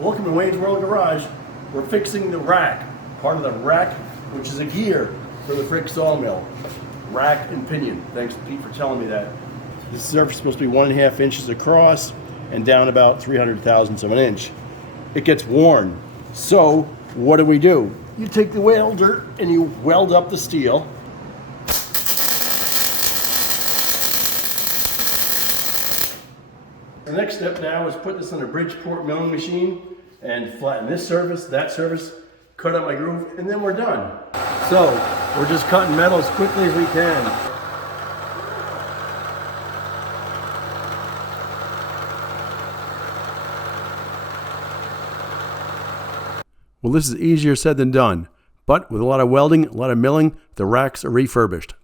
Welcome to Wayne's World Garage. We're fixing the rack, part of the rack, which is a gear for the Frick Sawmill. Rack and pinion. Thanks, Pete, for telling me that. This surface is supposed to be 1.5 inches across and down about 300 thousandths of an inch. It gets worn. So, what do? You take the welder and you weld up the steel. The next step now is put this on a Bridgeport milling machine and flatten this surface, that surface, cut out my groove, and then we're done. So, we're just cutting metal as quickly as we can. Well, this is easier said than done, but with a lot of welding, a lot of milling, the racks are refurbished.